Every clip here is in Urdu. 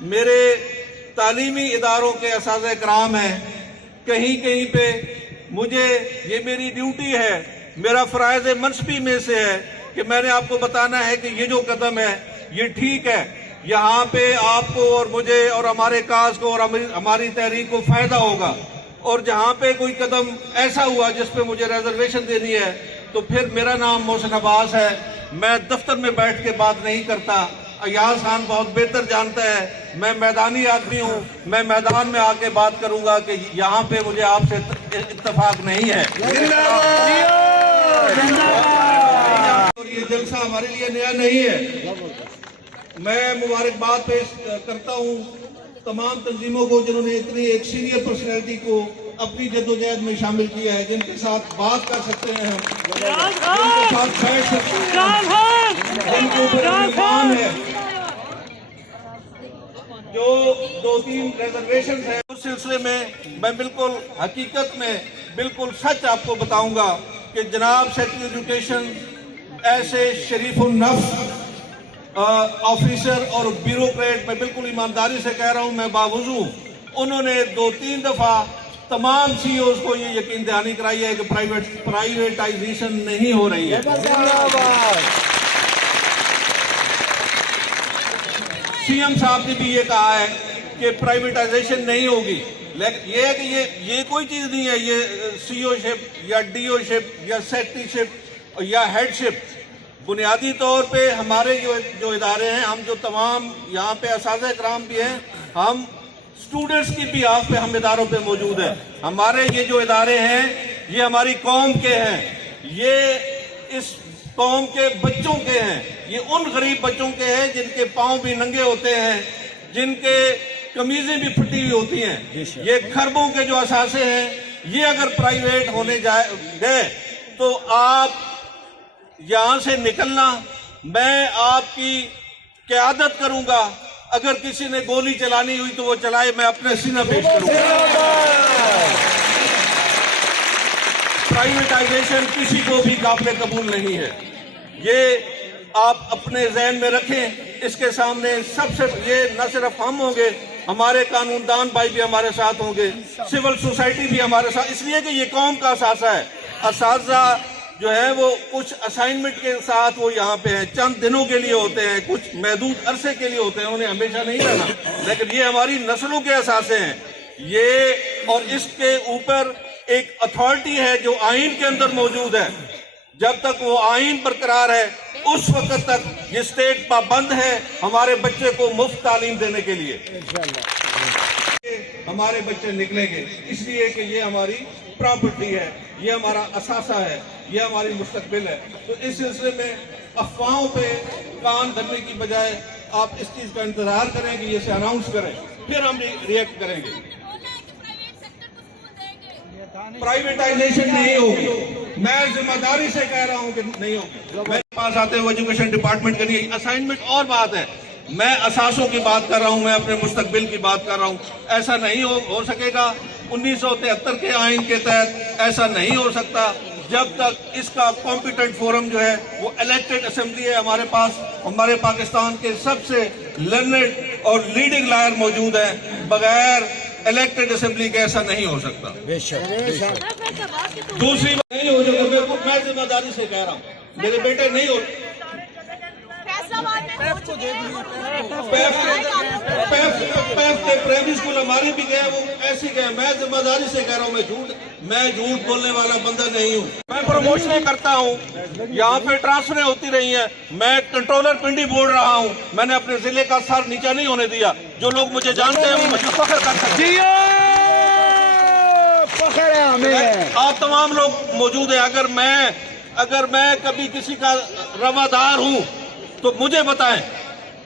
میرے تعلیمی اداروں کے اساتذہ کرام ہیں، کہیں کہیں پہ مجھے یہ میری ڈیوٹی ہے، میرا فرائض منصبی میں سے ہے کہ میں نے آپ کو بتانا ہے کہ یہ جو قدم ہے یہ ٹھیک ہے، یہاں پہ آپ کو اور مجھے اور ہمارے کاز کو اور ہماری تحریک کو فائدہ ہوگا، اور جہاں پہ کوئی قدم ایسا ہوا جس پہ مجھے ریزرویشن دینی ہے تو پھر میرا نام محسن عباس ہے، میں دفتر میں بیٹھ کے بات نہیں کرتا۔ ایاز خان بہت بہتر جانتا ہے میں میدانی آدمی ہوں، میں میدان میں آ کے بات کروں گا کہ یہاں پہ مجھے آپ سے اتفاق نہیں ہے۔ اور یہ جلسہ ہمارے لیے نیا نہیں ہے۔ میں مبارکباد پیش کرتا ہوں تمام تنظیموں کو جنہوں نے اتنی ایک سینئر پرسنالٹی کو اپنی جدوجہد میں شامل کیا ہے، جن کے ساتھ بات کر سکتے ہیں، جن کے ساتھ بیٹھ سکتے ہیں، جن کے اوپر ایمان ہے۔ جو 2-3 ریزرویشنز ہیں اس سلسلے میں میں بالکل حقیقت میں بالکل سچ آپ کو بتاؤں گا کہ جناب سیکرٹری ایجوکیشن ایسے شریف النفس آفیسر اور بیوروکریٹ، میں بالکل ایمانداری سے کہہ رہا ہوں، میں باوضو، انہوں نے 2-3 دفعہ تمام سی اوز کو یہ یقین دہانی کرائی ہے کہ پرائیویٹائزیشن نہیں ہو رہی ہے۔ سی ایم صاحب نے بھی یہ کہا ہے کہ پرائیویٹائزیشن نہیں ہوگی، لیکن یہ ہے کہ یہ کوئی چیز نہیں ہے، یہ سی او شپ یا ڈی او شپ یا سیکٹری شپ یا ہیڈ شپ، بنیادی طور پہ ہمارے جو ادارے ہیں، ہم جو تمام یہاں پہ اساتذہ کرام بھی ہیں، ہم اسٹوڈنٹس کی بھی آپ پہ ہم اداروں پہ موجود ہیں۔ ہمارے یہ جو ادارے ہیں یہ ہماری قوم کے ہیں، یہ اس قوم کے بچوں کے ہیں، یہ ان غریب بچوں کے ہیں جن کے پاؤں بھی ننگے ہوتے ہیں، جن کے قمیضیں بھی پھٹی ہوئی ہوتی ہیں۔ یہ کھربوں کے جو اثاثے ہیں یہ اگر پرائیویٹ ہونے گئے تو آپ یہاں سے نکلنا، میں آپ کی قیادت کروں گا، اگر کسی نے گولی چلانی ہوئی تو وہ چلائے، میں اپنے سینہ پیش کروں گا۔ پرائیویٹائزیشن کسی کو بھی قابل قبول نہیں ہے، یہ آپ اپنے ذہن میں رکھیں۔ اس کے سامنے سب سے یہ نہ صرف ہم ہوں گے، ہمارے قانون دان بھائی بھی ہمارے ساتھ ہوں گے، سول سوسائٹی بھی ہمارے ساتھ، اس لیے کہ یہ قوم کا اثاثہ ہے۔ اساتذہ جو ہے وہ کچھ اسائنمنٹ کے ساتھ وہ یہاں پہ ہیں، چند دنوں کے لیے ہوتے ہیں، کچھ محدود عرصے کے لیے ہوتے ہیں، انہیں ہمیشہ نہیں رہنا، لیکن یہ ہماری نسلوں کے اثاثے ہیں یہ، اور اس کے اوپر ایک اتھارٹی ہے جو آئین کے اندر موجود ہے۔ جب تک وہ آئین برقرار ہے اس وقت تک یہ اسٹیٹ پابند ہے ہمارے بچے کو مفت تعلیم دینے کے لیے۔ ہمارے بچے نکلیں گے اس لیے کہ یہ ہماری پراپرٹی ہے، یہ ہمارا اثاثہ ہے، یہ ہماری مستقبل ہے۔ تو اس سلسلے میں افواہوں پہ کان دھرنے کی بجائے آپ اس چیز کا انتظار کریں کہ یہ اسے اناؤنس کریں، پھر ہم ریئیکٹ کریں گے۔ پرائیویٹائزیشن نہیں ہوگی، میں ذمہ داری سے کہہ رہا ہوں کہ نہیں ہوگی۔ میرے پاس آتے ہوئے ایجوکیشن ڈپارٹمنٹ کے لیے اسائنمنٹ اور بات ہے، میں اساسوں کی بات کر رہا ہوں، میں اپنے مستقبل کی بات کر رہا ہوں۔ ایسا نہیں ہو سکے گا 1973 کے آئین کے تحت، ایسا نہیں ہو سکتا جب تک اس کا کمپیٹنٹ فورم جو ہے وہ الیکٹڈ اسمبلی ہے ہمارے پاس۔ ہمارے پاکستان کے سب سے لرنڈ اور لیڈنگ لائر موجود ہیں، بغیر الیکٹڈ اسمبلی کے ایسا نہیں ہو سکتا۔ دوسری بات نہیں ہو سکتا، میں ذمہ داری سے کہہ رہا ہوں، میرے بیٹے نہیں ہو پیف کے پرائمری اسکول ہمارے بھی گئے، وہ ایسے گئے، میں ذمہ داری سے کہہ رہا ہوں، میں جھوٹ بولنے والا بندہ نہیں ہوں۔ میں پروموشن کرتا ہوں، یہاں پہ ٹرانسفریں ہوتی رہی ہیں، میں کنٹرولر پنڈی بول رہا ہوں، میں نے اپنے ضلع کا سر نیچا نہیں ہونے دیا۔ جو لوگ مجھے جانتے ہیں وہ مجھے فخر کر سکتے ہیں، آپ تمام لوگ موجود ہیں۔ اگر میں کبھی کسی کا روادار ہوں تو مجھے بتائیں،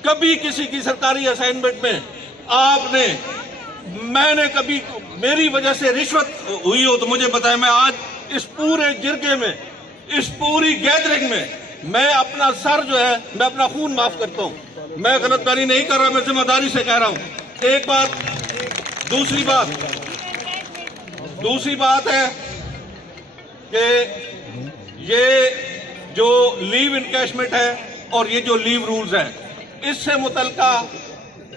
کبھی کسی کی سرکاری اسائنمنٹ میں میں نے کبھی میری وجہ سے رشوت ہوئی ہو تو مجھے بتائیں۔ میں آج اس پورے جرگے میں، اس پوری گیدرنگ میں، میں اپنا سر جو ہے، میں اپنا خون معاف کرتا ہوں، میں غلط بانی نہیں کر رہا، میں ذمہ داری سے کہہ رہا ہوں۔ ایک بات، دوسری بات ہے کہ یہ جو لیو انکیشمنٹ ہے اور یہ جو لیو رولز ہیں، اس سے متعلقہ